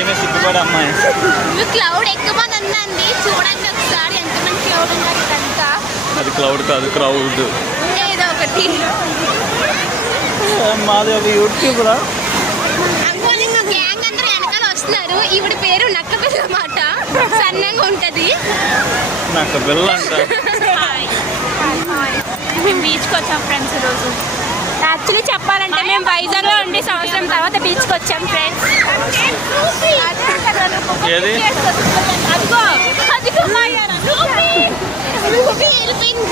ఏమే సిగ్గుపడే అమ్మాయి. క్లౌడ్ ఎక్కువమంది ఉందండి, చూడండి ఒకసారి ఎంతమంది క్లౌడ్ ఉన్నారు కనుక. అది క్లౌడ్ కాదు, క్రౌడ్ ఏదో ఒకటి. మాది ఒక యూట్యూబ్రా. అనుకోని మా గ్యాంగ్ అందరూ వెనకాల వస్తున్నారు. ఈవిడ పేరు నక్కపిల్ల అన్నమాట, సన్నగా ఉంటది. నక్కపిల్ల అంట. మేము బీచ్కి వచ్చాం ఫ్రెండ్స్ ఈరోజు. యాక్చువల్లీ చెప్పాలంటే మేము వైజాగ్లో ఉండి సంవత్సరం తర్వాత బీచ్కి వచ్చాం ఫ్రెండ్స్. ఏది అదిగో అదిగో వెళ్ళిపోయింది.